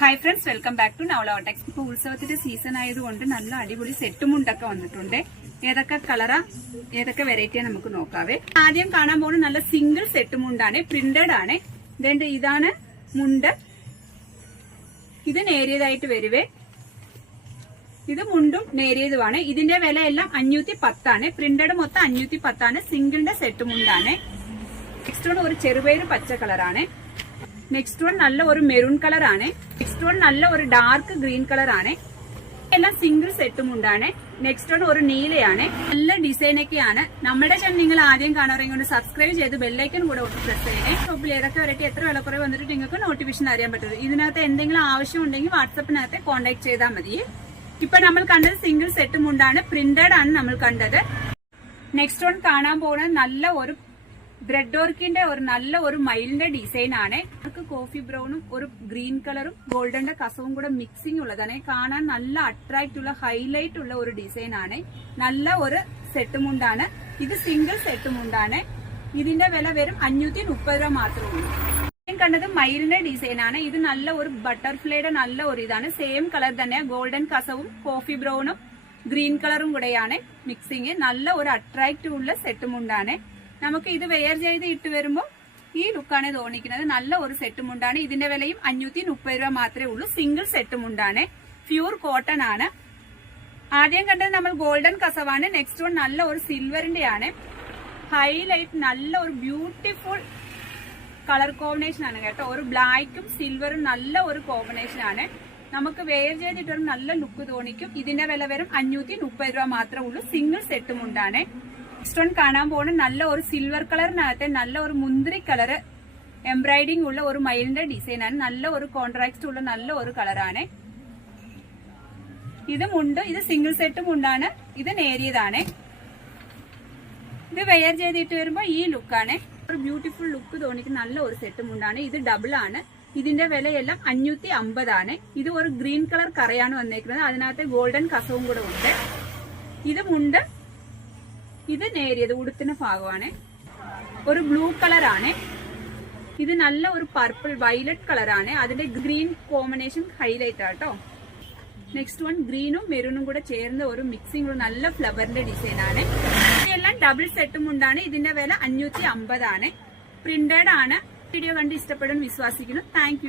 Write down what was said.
Hi friends welcome back to നവലോടെക്സ് ഇപ്പൊ ഉത്സവത്തിന്റെ season ആയതുകൊണ്ട് നല്ല അടിപൊളി സെറ്റുമുണ്ടൊക്കെ വന്നിട്ടുണ്ട്. ഏതൊക്കെ കളറാ ഏതൊക്കെ വെറൈറ്റിയാ നമുക്ക് നോക്കാവേ. ആദ്യം കാണാൻ പോകുന്ന നല്ല സിംഗിൾ സെറ്റുമുണ്ടാണ് പ്രിന്റഡ് ആണ്. ഇതേണ്ട ഇതാണ് മുണ്ട്. ഇത് നേരിയതായിട്ട് വരുവേ. ഇത് മുണ്ടും നേരിയതുമാണ്. ഇതിന്റെ വില എല്ലാം അഞ്ഞൂറ്റി പത്താണ് പ്രിന്റഡ് മൊത്തം അഞ്ഞൂറ്റി പത്താണ് സിംഗിളിന്റെ സെറ്റ് മുണ്ടാണ് നെക്സ്റ്റ് ഒരു ചെറുപയർ പച്ച കളറാണ് നെക്സ്റ്റ് വൺ നല്ല ഒരു മെറൂൺ കളർ ആണ്. നെക്സ്റ്റ് വൺ നല്ല ഒരു ഡാർക്ക് ഗ്രീൻ കളർ ആണ്. എല്ലാം സിംഗിൾ സെറ്റും ഉണ്ടാണ്. നെക്സ്റ്റ് വൺ ഒരു നീലയാണ്. നല്ല ഡിസൈൻ ഒക്കെയാണ്. നമ്മുടെ ചാനൽ നിങ്ങൾ ആദ്യം കാണാറെങ്കിൽ സബ്സ്ക്രൈബ് ചെയ്ത് ബെല്ലൈക്കൺ കൂടെ ഒന്ന് പ്രസ് ചെയ്യണേ. ഷോപ്പിൽ ഏതൊക്കെ വരട്ടെ എത്ര വിലക്കുറവ് വന്നിട്ട് നിങ്ങൾക്ക് നോട്ടിഫിക്കേഷൻ അറിയാൻ പറ്റും. ഇതിനകത്ത് എന്തെങ്കിലും ആവശ്യം ഉണ്ടെങ്കിൽ വാട്സപ്പിനകത്ത് കോൺടാക്ട് ചെയ്താൽ മതി. ഇപ്പൊ നമ്മൾ കണ്ടത് സിംഗിൾ സെറ്റും ഉണ്ടാണ്. പ്രിന്റഡ് ആണ് നമ്മൾ കണ്ടത്. നെക്സ്റ്റ് വൺ കാണാൻ പോകുന്നത് നല്ല ഒരു ബ്രെഡ് വർക്കിന്റെ ഒരു നല്ല ഒരു മയിലിന്റെ ഡിസൈൻ ആണ്. നമുക്ക് കോഫി ബ്രൗണും ഒരു ഗ്രീൻ കളറും ഗോൾഡന്റെ കസവും കൂടെ മിക്സിംഗ് ഉള്ളതാണ്. കാണാൻ നല്ല അട്രാക്റ്റ് ഉള്ള ഹൈലൈറ്റ് ഉള്ള ഒരു ഡിസൈൻ ആണ്. നല്ല ഒരു സെറ്റ് മുണ്ടാണ്. ഇത് സിംഗിൾ സെറ്റ് മുണ്ടാണ്. ഇതിന്റെ വില വെറും അഞ്ഞൂറ്റി മുപ്പത് രൂപ മാത്രമേ കണ്ടത് മയിലിന്റെ ഡിസൈൻ ആണ്. ഇത് നല്ല ഒരു ബട്ടർഫ്ലൈയുടെ നല്ല ഒരു ഇതാണ്. സെയിം കളർ തന്നെ ഗോൾഡൻ കസവും കോഫി ബ്രൗണും ഗ്രീൻ കളറും കൂടെയാണ് മിക്സിങ് നല്ല ഒരു അട്രാക്റ്റീവ് ഉള്ള സെറ്റ് മുണ്ടാണ്. നമുക്ക് ഇത് വെയർ ചെയ്ത് ഇട്ട് വരുമ്പോൾ ഈ ലുക്കാണ് തോന്നിക്കുന്നത് നല്ല ഒരു സെറ്റ് മുണ്ടാണ്. ഇതിന്റെ വിലയും അഞ്ഞൂറ്റി മുപ്പത് രൂപ മാത്രമേ ഉള്ളൂ. സിംഗിൾ സെറ്റ് മുണ്ടാണ്. പ്യൂർ കോട്ടൺ ആണ്. ആദ്യം കണ്ടത് നമ്മൾ ഗോൾഡൻ കസവാണ്. നെക്സ്റ്റ് വൺ നല്ല ഒരു സിൽവറിന്റെ ആണ്. ഹൈലൈറ്റ് നല്ല ഒരു ബ്യൂട്ടിഫുൾ കളർ കോമ്പിനേഷൻ ആണ് കേട്ടോ. ഒരു ബ്ലാക്കും സിൽവറും നല്ല ഒരു കോമ്പിനേഷൻ ആണ്. നമുക്ക് വെയർ ചെയ്തിട്ട് ഒരു നല്ല ലുക്ക് തോന്നിക്കും ഇതിന്റെ വില വരും അഞ്ഞൂറ്റി മുപ്പത് രൂപ മാത്രമേ ഉള്ളൂ. സിംഗിൾ സെറ്റ് ഉണ്ടാണ് നെക്സ്റ്റ് വൺ കാണാൻ പോകുന്ന നല്ല ഒരു സിൽവർ കളറിനകത്തെ നല്ല ഒരു മുന്തിരി കളർ എംബ്രോയിഡിംഗ് ഉള്ള ഒരു മയിലിന്റെ ഡിസൈൻ ആണ്. നല്ല ഒരു കോൺട്രാക്ട് ഉള്ള നല്ല ഒരു കളറാണ് ഇതും ഉണ്ട് ഇത് സിംഗിൾ സെറ്റും ഉണ്ടാണ് ഇത് നേരിയതാണ്. ഇത് വെയർ ചെയ്തിട്ട് വരുമ്പോൾ ഈ ലുക്കാണ് ഒരു ബ്യൂട്ടിഫുൾ ലുക്ക് തോന്നിക്കുന്ന നല്ല ഒരു സെറ്റും ഉണ്ടാണ് ഇത് ഡബിൾ ആണ്. ഇതിന്റെ വിലയെല്ലാം അഞ്ഞൂറ്റി അമ്പതാണ് ഇത് ഒരു ഗ്രീൻ കളർ കറയാണ് വന്നേക്കുന്നത്. അതിനകത്ത് ഗോൾഡൻ കസവും കൂടെ ഉണ്ട്. ഇത് മുണ്ട് ഇത് നേരിയത് ഉടുത്തിന് ഭാഗമാണ്. ഒരു ബ്ലൂ കളറാണ്. ഇത് നല്ല ഒരു പർപ്പിൾ വയലറ്റ് കളറാണ്. അതിന്റെ ഗ്രീൻ കോമ്പിനേഷൻ ഹൈലൈറ്റ് ആട്ടോ. നെക്സ്റ്റ് വൺ ഗ്രീനും മെറൂണും കൂടെ ചേർന്ന ഒരു മിക്സിംഗ് നല്ല ഫ്ലവറിന്റെ ഡിസൈൻ ആണ് ഇതെല്ലാം ഡബിൾ സെറ്റും ഉണ്ടാണ്. ഇതിന്റെ വില അഞ്ഞൂറ്റി അമ്പതാണ്. പ്രിന്റഡ് ആണ്. വീഡിയോ കണ്ട് ഇഷ്ടപ്പെടും വിശ്വസിക്കുന്നു. താങ്ക്